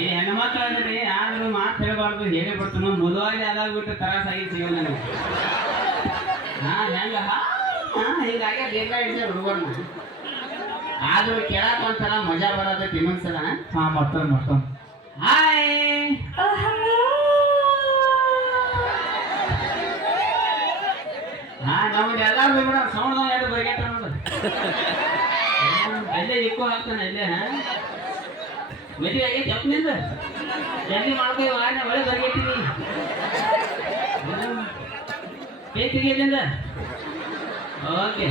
ಈ ಹೆಣ್ಮಕ್ಳು ಅಂದ್ರೆ ಆದ್ರೂ ಮಾತು ಹೇಳಬಾರ್ದು ಹೇಳಿ ಬಿಡ್ತಾನು ಮೊದಲಾಗಿ ಅದಾಗ್ಬಿಟ್ಟು ತರಾಸಾಗಿ ಸಿಗಲ್ಲ ನನಗೆ. ಹೆಂಗ ಹೀಗಾಗಿ ಬೇಗ ಹಿಡಿದ ಹುಡುಗರ್ನ ಆದ್ರೂ ಕೇಳಕ್ ಒಂದ್ಸಲ ಮಜಾ ಬರೋದೈತಿ ಇನ್ನೊಂದ್ಸಲ. ಮತ್ತೊಂದು ಹಾಯ್ ನಮ್ದು ಎಲ್ಲಾರು ಬಿಡ ಸೌಂಡ್ ಎರಡು ಬಗೆಟ್ ಅನ್ನೋದು ಅಲ್ಲೇ ಇಕ್ಕೋ ಹಾಕ್ತಾನೆ ಅಲ್ಲೇ. ಮದುವೆ ಆಗೈತಿ ಅಪ್ಪನಿಂದ ಜಲ್ದಿ ಮಾಡ್ಕೋ ಒಳ್ಳೆ ಬರ್ಗೈತೀನಿ ಬೇಕಿಗೆಲ್ಲಿಂದ ಓಕೆ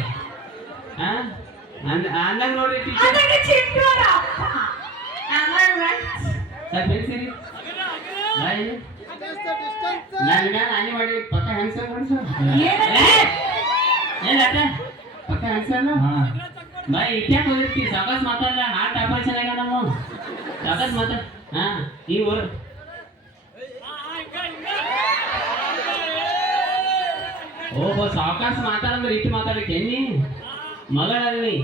ಅಂದಂಗ ನೋಡ್ರಿ ಟೀಚರ್ ಬೆಳೆಸಿರಿ ನಾನು ಆನೆ ಮಾಡಿ ಪಕ್ಕ ಹ್ಯಾನ್ಸರ್ ಪಕ್ಕ ಹ್ಯಾನ್ಸರ್ ಬೈ ಇಟ್ಯಾಕ್ ಹೋಗಿರ್ತಿ ಸಾಕಾಸ್ ಮಾತಾಡಲ್ಲ ಹಾರ್ಟ್ ಆಪರೇಷನ್ ಆಗ ನಮ್ಮ ಸಾಕಾಸ್ ಮಾತಾಡ ಈ ಊರು ಓಹೋ ಸಾವಕಾಶ ಮಾತಾಡಂದ್ರೆ ಇಟ್ಟು ಮಾತಾಡಕ್ಕೆ ನೀ ಮಗಳಲ್ಲಿ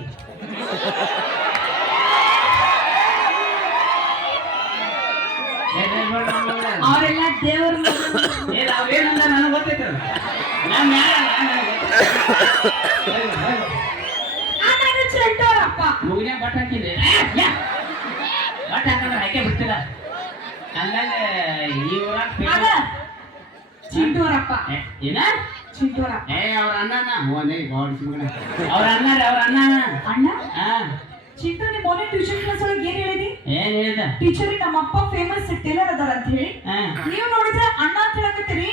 ಅವರೆಲ್ಲ ದೇವ್ರ ಅವ್ರೇನಂದ ನನಗೆ ಗೊತ್ತೈತೆ ಮುಗಿನ ಬಟ್ ಹಾಕಿದೆ ಬಟ್ ಹಾಕಂದ್ರೆ ಹಾಕೇ ಬಿಡ್ತಿಲ್ಲ ಹಂಗಾಗಿ ಈ ಊರಾಗ ಚಿಂಟೂರಪ್ಪ ಏನ ಚಿಂಟೂರಪ್ಪ ಅವ್ರ ಅಣ್ಣನ ಅವ್ರ ಅಣ್ಣ ಅಣ್ಣ ಹಾ ಚಿಂಟು ನಿಮ್ಮ ಮೊನ್ನೆ ಟ್ಯೂಷನ್ ಕ್ಲಾಸ್ ಒಳಗೆ ಏನ್ ಹೇಳಿದಿ? ಏನ್ ಹೇಳಿದ? ಟೀಚರ್ ನಮ್ಮಪ್ಪ ಫೇಮಸ್ ಟೇಲರ್ ಅದಾರ ಅಂತ ಹೇಳಿ ನೀವು ನೋಡಿದ್ರೆ ಅಣ್ಣ ಅಂತ ಹೇಳಕತ್ತೀರಿ.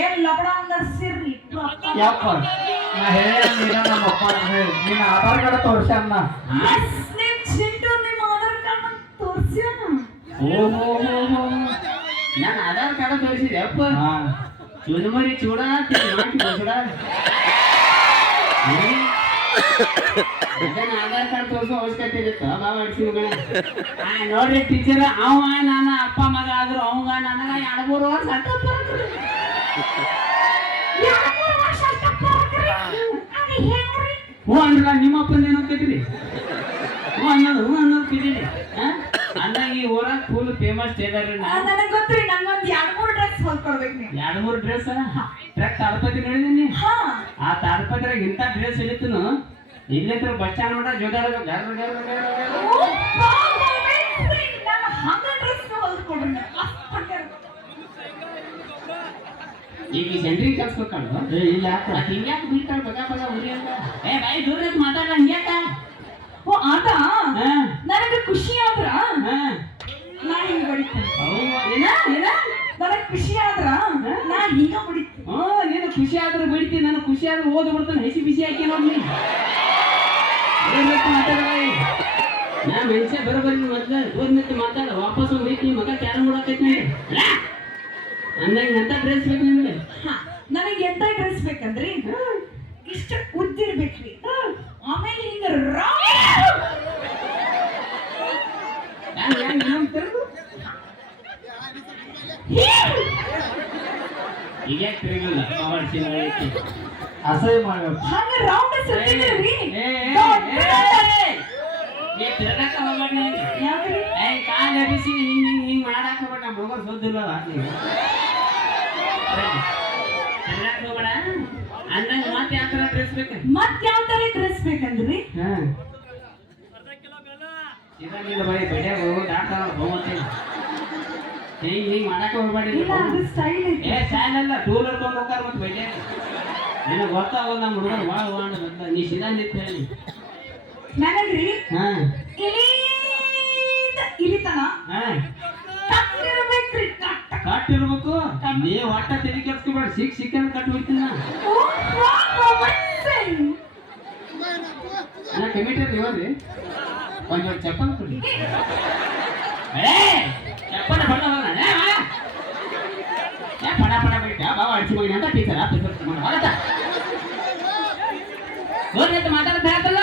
ಏನ್ ಲಬಡ ನರ್ಸಿರ್ರಿ ಯಾಕ ನಾ ಹೇಳಿ ನಮ್ಮಪ್ಪ ನಿನ್ನ ಆಧಾರ್ ಕಾರ್ಡ್ ತೋರ್ಸಣ್ಣ. ನಿಮ್ ಚಿಂಟು ನಿಮ್ಮ ಆಧಾರ್ ಕಾರ್ಡ್ ತೋರ್ಸ್ಯಾನ. ಓಹೋ ನಾನು ಆಧಾರ್ ಕಾರ್ಡ್ ತೋರಿಸಿದೆ ಅಪ್ಪ ಚುರುಮರಿ ಚೂಡ ಚೂಡ ಆಧಾರ್ ಕಾರ್ಡ್ ತೋರಿಸೋ ಅವಶ್ಯಕತೆ ಇರುತ್ತ ನೋಡ್ರಿ ಟೀಚರ್ ಅವ ನನ್ನ ಅಪ್ಪ ಮಗ ಆದ್ರು ಅವಂಗ ನನಗ 2-3 ವರ್ಷ ಹ್ಞೂ ಅಂದ್ರಲ್ಲ ನಿಮ್ಮ ಅಪ್ಪಂದ ಏನಂತೈತ್ರಿ ಹ್ಞೂ ಅನ್ನೋದು ತಿಳೀಲಿ ಅಂದಾಗ ಈ ಊರಾಗ ಫುಲ್ ಫೇಮಸ್ ಟೇಲರ್ ನನಗೆ ಗೊತ್ತ್ರಿ ನಂಗೊಂದು 2-3 ಡ್ರೆಸ್ ಹೊಲ್ಕೊಡ್ಬೇಕು ನೀವು 2-3 ಡ್ರೆಸ್ ಟ್ರಕ್ ತಾಡಪತಿ ನೋಡಿದೀನಿ ಆ ತಾಡಪತಿರಾಗ ಇಂಥ ಡ್ರೆಸ್ ಹಿಡಿತನು ಇಲ್ಲೇ ಬಸ್ ಸ್ಟ್ಯಾಂಡ್ ನೋಡ ಜೋದಾಡ ಈಗ ಸೆಂಟ್ರಿಗೆ ಕಲ್ಸ್ಬೇಕಲ್ವ ಇಲ್ಲ ಹಿಂಗ್ಯಾಕೆ ಬೀಳ್ತಾಳ ಬಗ ಬಗ ಉರಿ ಅಂತ ಬಾಯಿ ದೂರ ಮಾತಾಡ ಹಂಗ್ಯಾಕ ಓ ಆತ ನನಗೆ ಖುಷಿ ಆದ್ರ ನಾ ಹಿಂಗ ಹೊಡಿತೀನಿ ನನಗೆ ಖುಷಿ ಆದ್ರ ನಾ ಹಿಂಗ ಹೊಡಿತೀನಿ ನೀನು ಖುಷಿ ಆದ್ರೆ ಬಿಡ್ತೀನಿ ನಾನು ಖುಷಿ ಆದ್ರೆ ಓದ್ ಬಿಡ್ತಾನೆ ಹಸಿ ಬಿಸಿ ಹಾಕಿ ನೋಡಿ ನಾ ಮನುಷ್ಯ ಬರೋಬರಿ ಮೊದ್ಲು ಓದ್ನಿತ್ತು ಮಾತಾಡ ವಾಪಸ್ ಹೋಗ್ಬೇಕು ಮಗ ಚಾರ ಮಾಡಕೈತಿ ಅಂದಂಗ ಎಂತ ಡ್ರೆಸ್ ಬೇಕು ನಿಮಗೆ ನನಗೆ ಎಂತ ಡ್ರೆಸ್ ಬೇಕಂದ್ರಿ ಇಷ್ಟ ಉದ್ದಿರ್ಬೇಕ್ರಿ ಆಮೇಲೆ ಹಿಂಗ ಈಗ ತಿರುಗಿಲ್ಲ ಅಸಹ್ಯ ಮಾಡ್ಬೇಕು ಹಂಗ ರೌಂಡ್ ಸುತ್ತಿದ್ರಿ ತಿರ್ಗಾಕ ಹೋಗ್ಬೇಡಿ ಯಾಕ್ರಿ ಕಾಲ ಎಬ್ಬಿಸಿ ಹಿಂಗ್ ಮಾಡಾಕ ಹೋಗ್ಬೇಡ ನಮ್ಮ ಹುಡುಗರು ಸೋದಿಲ್ಲ ತಿರ್ಗಾಕ ಹೋಗ್ಬೇಡ ಅಂದಂಗ ಮತ್ತೆ ಯಾವ ತರ ಡ್ರೆಸ್ ಬೇಕು ಮತ್ ಯಾವ ತರ ಡ್ರೆಸ್ ಬೇಕಂದ್ರಿ ಇದಾಗಿಲ್ಲ ಬರೀ ಬೆಡ್ಯಾಗ ಹೋಗಿ ಆಡ್ತಾರ ಹೋಗ್ತೀನಿ ಹಿಂಗ್ ಮಾಡಾಕ ಹೋಗ್ಬೇಡಿ ಸ್ಟೈಲ್ ಸ್ಟೈಲ್ ಅಲ್ಲ ಟೂಲರ್ ತೊಗೊಂಡು ಹೋಗ್ತಾರ ಮತ್ತೆ ಬೆಡ್ಯಾಗ ನಿನಗೆ ಗೊತ್ತಾಗೋದು ನಮ್ಮ ಹುಡುಗರು ಭಾಳ ವಾಂಡ ಬಂದ ನೀ ಸಿದಾ ನಿಂತ ಹೇಳಿ ನನಗ್ರಿ ಇಲಿತನ ಕಟ್ಟಿರ್ಬೇಕ್ರಿ ಕಟ್ಟಿರ್ಬೇಕು ನೀ ಒಟ್ಟ ತೆಲಿ ಕೆಡ್ಸ್ಕೊಬೇಡ ಸಿಕ್ಕಂದ್ ಕಟ್ ಬಿಡ್ತೀನಿ ನಾ ಕಮಿಟರ್ ಇವ್ರಿ ಒಂದ್ ಚಪ್ಪಲ್ ಕೊಡಿ ಚಪ್ಪಲ್ ಬಣ್ಣ ಪಡ ಪಡ ಬಿಟ್ಟ ಬಾವ ಅಡಿಸಿ ಹೋಗಿ ಅಂತ ಟೀಚರ್ ಹೊರತ ಮಾತಾಡ್ತಾ ಇರ್ತಲ್ಲ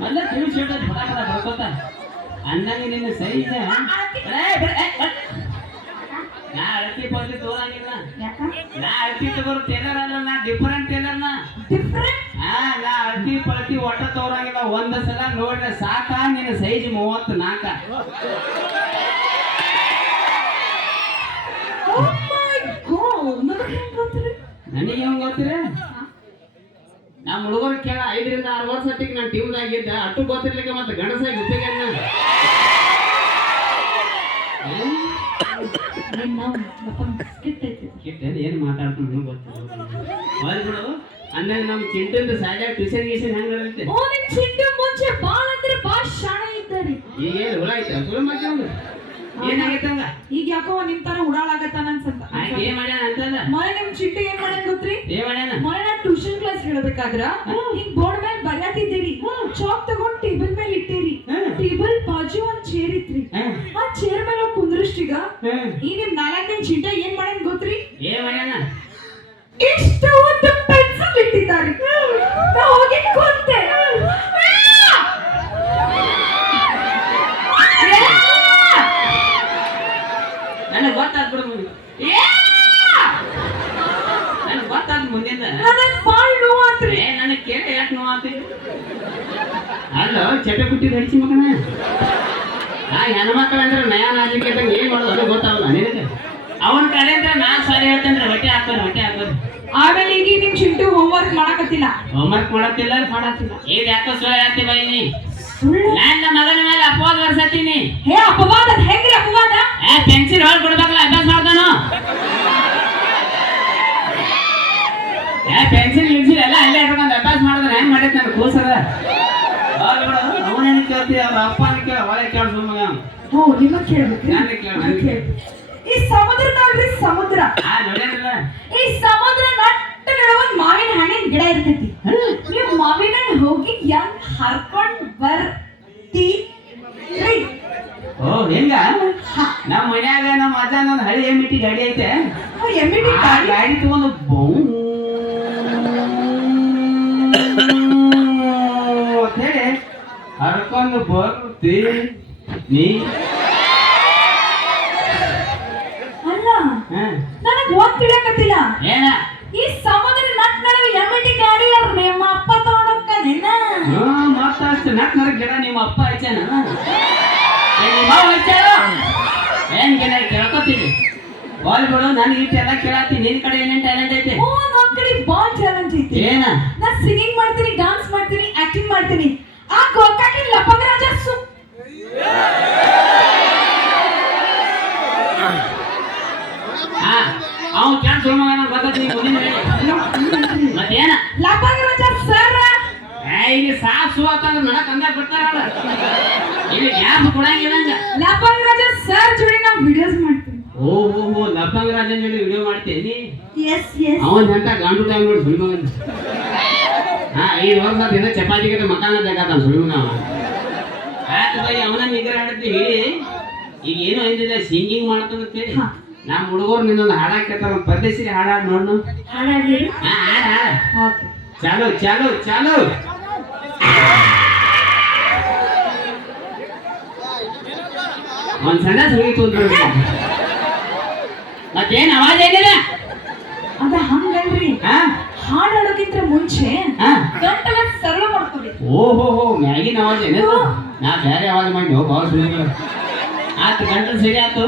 ಮೊದಲ ತಿಳಿಸಿ ಹೇಳ್ತದೆ ಪಡ ಪಡ ಬರ್ಕೋತ ಅಂದಂಗೆ ನಿನ್ನ ಸೈಜ್ ನಾ ಅಳತಿ ಪಲ್ತಿ ತೋರಂಗಿಲ್ಲ ನಾ ಅಳತಿ ತಗೋರು ಟೇಲರ್ ಅಲ್ಲ ನಾ ಡಿಫರೆಂಟ್ ಟೇಲರ್ ನಾ ನಾ ಅಳತಿ ಪಳತಿ ಒಟ್ಟ ತೋರಂಗಿಲ್ಲ ಒಂದ್ ಸಲ ನೋಡ್ರೆ ಸಾಕ ನಿನ್ನ ಸೈಜ್ 34 ನನಗೆ ಹೆಂಗ್ ಗೊತ್ತಿರಿ? ನನಗೆ ಹೆಂಗ್ ಗೊತ್ತಿರ? ನಮ್ಮ ಹುಡುಗರು ಕೇಳ 5 ರಿಂದ 6 ವರ್ಷ ಹೊತ್ತಿಗೆ ನಾನು ಟೀಮ್ದಾಗಿದ್ದ ಅಟ್ಟು ಗೊತ್ತಿರ್ಲಿಕ್ಕೆ ಮತ್ತೆ ಗಂಡಸಾಗಿ ಉಪಯೋಗ ಏನು ಮಾತಾಡ್ಕೊಂಡು ಗೊತ್ತಿಲ್ಲ ಅಂದಾಗ ನಮ್ಮ ಚಿಂಟು ಸಾಲ ಟ್ಯೂಷನ್ ಗೀಷನ್ ಹೆಂಗ್ ನಡೆಯುತ್ತೆ? ಓ ನಿಮ್ ಚಿಂಟು ಮುಂಚೆ ಬಾಳ ಅಂದ್ರೆ ಬಾಳ ಶಾಣ ಇದ್ದಾರಿ. ಈಗ ಏನು ಹುಳ ಐತೆ ಸುಳ್ಳು ಮಾಡ್ಕೊಂಡ ಏನಾಗೈತೆ ಹಂಗ? ಈಗ ಯಾಕೋ ನಿಮ್ ತರ ಉಡಾಳಾಗತ್ತಾನ ಅನ್ಸತ್ತ. ಏನ್ ಮಾಡ್ಯಾನ ಅಂತಂದ? ಮೊನ್ನೆ ನಿಮ್ ಚಿಂಟು ಏನ್ ಮಾಡ್ಯಾನ ಗೊತ್ತ್ರಿ? ಏನ್ ಮಾಡ್ಯಾನ? ಮೊನ್ನೆ ನಾ ಟ್ಯೂಷನ್ ಕ್ಲಾಸ್ ಹೇಳ್ಬೇಕಾದ್ರ ಹಿಂಗ್ ಬೋರ್ಡ್ ಮೇಲೆ ಬರ್ಯಾತಿದ್ದೀರಿ, ಚಾಕ್ ತಗೊಂಡ್ ಟೇಬಲ್ ಮೇಲೆ ಇಟ್ಟಿರಿ, ಟೇಬಲ್ ಬಾಜು ಒಂದ್ ಚೇರ್ ಇತ್ರಿ, ಆ ಚೇರ್ ಮೇಲೆ ಕುಂದ್ರಷ್ಟೀಗ ಈ ನಿಮ್ 4ನೇ ಚಿಂಟ ಏನ್ ಮಾಡ್ಯಾನ ಗೊತ್ತ್ರಿ? ಏನ್ ಮಾಡ್ಯಾನ? ಇಷ್ಟು ಒಂದು ಪೆನ್ಸಿಲ್ ಇಟ್ಟಿದ್ದಾರೆ. ನಾ ಹೋಗಿ ಕುಂತೆ. ನನಗೆ ಗೊತ್ತಾಗ್ಬಿಡು ನನಗೆ ಗೊತ್ತಾಗ ಮುಂದಿಂದ ನನಗೆ ಬಾಳ ನೋವಾತ್ರಿ. ನನಗೆ ಕೇಳಿ ಯಾಕೆ ನೋವಾತಿ? ಅಲ್ಲ ಚಟ ಬಿಟ್ಟಿದ್ದು ಹಡಿಸಿ ಮಗನ ಹೆಣ್ಮಕ್ಳು ಅಂದ್ರೆ ನಯಾ ನಾಜಿಕೆ ಏನ್ ಮಾಡೋದು ಅದು ಗೊತ್ತಾಗಲ್ಲ ನಿನಗೆ. ಅವನ ಕಡೆ ಅಂದ್ರೆ ನಾನ್ ಸಾರಿ ಹೇಳ್ತೇನೆ ಹೊಟ್ಟೆ ಹಾಕೋದು. ಆಮೇಲೆ ಈಗ ನಿಮ್ ಚಿಂಟು ಹೋಮ್ವರ್ಕ್ ಮಾಡಕತ್ತಿಲ್ಲ. ಹೋಮ್ವರ್ಕ್ ಮಾಡತ್ತಿಲ್ಲ ಈಗ ಯಾಕೋ ಸುಳ್ಳು ಹೇಳ್ತಿ ಬೈ ನೀ? ನನ್ನ ಮಗನ ಮೇಲೆ ಅಪವಾದ ಬರ್ಸತ್ತೀನಿ. ಹೇ ಅಪವಾದ? ಹೆಂಗ್ರಿ ಅಪವಾದ? ಪೆನ್ಸಿಲ್ ಹೊಳ್ ಕೊಡ್ಬೇಕಲ್ಲ ಅಭ್ಯಾಸ ಮಾಡ್ತಾನು. ಪೆನ್ಸಿಲ್ ಗಿನ್ಸಿಲ್ ಎಲ್ಲ ಅಲ್ಲೇ ಇಟ್ಕೊಂಡು ಅಭ್ಯಾಸ ಮಾಡಿದ್ರೆ ಹೆಂಗ್ ಮಾಡೈತೆ ನನ್ನ ಕೂಸದ? ಅವನೇನು ಕೇಳ್ತೀವಿ ಅವ್ರ ಅಪ್ಪನ ಕೇಳ ಒಳಗೆ ಕೇಳ ಸುಮ್ಮಗ. ಓ ನಿಮಗ್ ಕೇಳ್ಬೇಕು? ನಾನು ಕೇಳ. ಈ ಸಮುದ್ರ ನೋಡ್ರಿ, ಸಮುದ್ರ ನೋಡ್ಯಾನಿಲ್ಲ? ಈ ಸಮುದ್ರ ನಟ್ಟ ಒಂದ್ ಮಾವಿನ ಹಣ್ಣಿನ ಗಿಡ ಇರ್ತೈತಿ. ನೀವು ಮಾವಿನ ಹಣ್ಣು ಹೋಗಿ ಹೆಂಗ್ ಹರ್ಕೊಂಡ್ ಬರ್ತೀರಿ? ಓ ಹೆಂಗ? ನಮ್ಮ ಮನ್ಯಾಗ ನಮ್ಮ ಅಜ್ಜ ನನ್ನ ಹಳಿ ಎಮ್ಮಿಟಿ ಗಾಡಿ ಐತೆ. ಎಮ್ಮಿಟಿ ಗಾಡಿ ತಗೊಂಡು ಹೇಳಿ ಹರ್ಕೊಂಡು ಬರ್ತಿ ನೀ. ಅಲ್ಲ ನನಗ್ ಒಂದ್ ತಿಳಿಯಕತ್ತಿಲ್ಲ. ಏನ? ಈ ಸಮುದ್ರ ನಟ್ ನಡುವೆ ಎಮ್ಮಿಟಿ ಗಾಡಿ ಅವ್ರು ನಿಮ್ಮ ಅಪ್ಪ ತಗೊಂಡೋಗ್ಕ ನಿನ್ನ ಮಾತಾಡ್ತು ನಟ್ ನಡ ಗಿಡ ನಿಮ್ಮ ಅಪ್ಪ ಹಚ್ಚಾನ? ನಿಮ್ಮ ಹಚ್ಚಾರ ಏನ್ ಗಿಡ ಕೇಳ್ಕೊತೀನಿ ಬಾಲ್ ಬಿಡು. ನನಗೆ ಇಟ್ಟೆಲ್ಲ ಕೇಳತ್ತೀನಿ. ನಿನ್ ಕಡೆ ಏನೇನ್ ಟ್ಯಾಲೆಂಟ್ ಐತೆ? ಓ ನನ್ ಕಡೆ ಬಾಲ್ ಟ್ಯಾಲೆಂಟ್ ಐತಿ. ಏನ? ನಾ ಸಿಂಗಿಂಗ್ ಮಾಡ್ತೀನಿ, ಡಾನ್ಸ್ ಮಾಡ್ತೀನಿ, ಆಕ್ಟಿಂಗ್ ಮಾಡ್ತೀನಿ. ಆ ಗೋಕಾಕಿ ಲಪಂಗ ರಾಜ ಅವ್ನು ಕ್ಯಾನ್ ಸುಳ್ಳು ಮಗ ನಂಗೆ ಗೊತ್ತೈತಿ. ಮತ್ತೇನ ಲಪಂಗ ರಾಜ ಸರ್ ಇಲ್ಲಿ ಸಾಫ್ ಸುವಾತಂದ್ರೆ ನಡಕ್ ಅಂದಾಗ ಬಿಡ್ತಾರ. ಇಲ್ಲಿ ಗ್ಯಾಪ್ ಕೊಡಂಗಿಲ್ಲ. ಲಪಂಗ ರಾಜ ಸರ್ ಜೋಡಿ ನಾ ವಿಡಿಯೋಸ್ ಮಾಡ್ತೀನಿ. ಓಹೋ ಲಪಂಗ ರಾಜನ್ ಜೋಡಿ ವಿಡಿಯೋ ಮಾಡ್ತೇನಿ? Yes yes. ಅವನ್ ಅಂತ ಗಂಡು ಟೈಮ್ ನೋಡಿ ಸುಳ್ಳು ಮಗನ್ 5 ವರ್ಷ ದಿನ ಚಪಾತಿ ಕಟ್ಟ ಮಕಾನ ಜಗಾತಾನ ಸುಳ್ಳು ಮಗ. ಆಯ್ತು ಬೈ ಅವನ ನಿಗ್ರಹ ಹಿಡಿದ್ವಿ ಹೇಳಿ. ಈಗ ಏನು ಅಂದಿಲ್ಲ ಸಿಂಗಿಂಗ್ ಮಾಡ್ತಾನಂತೇಳಿ ನಮ್ಮ ಹುಡುಗರು ನಿನ್ನೊಂದು ಹಾಡು ಹಾಕಿರ್ತಾರ. ಒಂದು ಪರದೇಶಿ ಹಾಡಾಡ್ ನೋಡ್ನು. ಹಾಡಾಡಿ ಹಾಡ ಚಾಲು ಚಾಲು ಚಾಲು. ಒಂದ್ ಸಣ್ಣ ಸುಳಿತು ಅಂತ ಮತ್ತೇನ್ ಅವಾಜ್ ಏನಿಲ್ಲ. ಅದ ಹಂಗಲ್ರಿ, ಹಾಡಾಡೋಕ್ಕಿಂತ ಮುಂಚೆ ಗಂಟಲ ಸರಳ ಮಾಡ್ಕೊಡಿ. ಓಹೋ ಮ್ಯಾಗಿನ ಅವಾಜ್ ಏನ? ನಾ ಬೇರೆ ಅವಾಜ್ ಮಾಡಿ ಭಾಳ ಸುಳಿ ಆತು ಗಂಟಲು ಸರಿ ಆತು.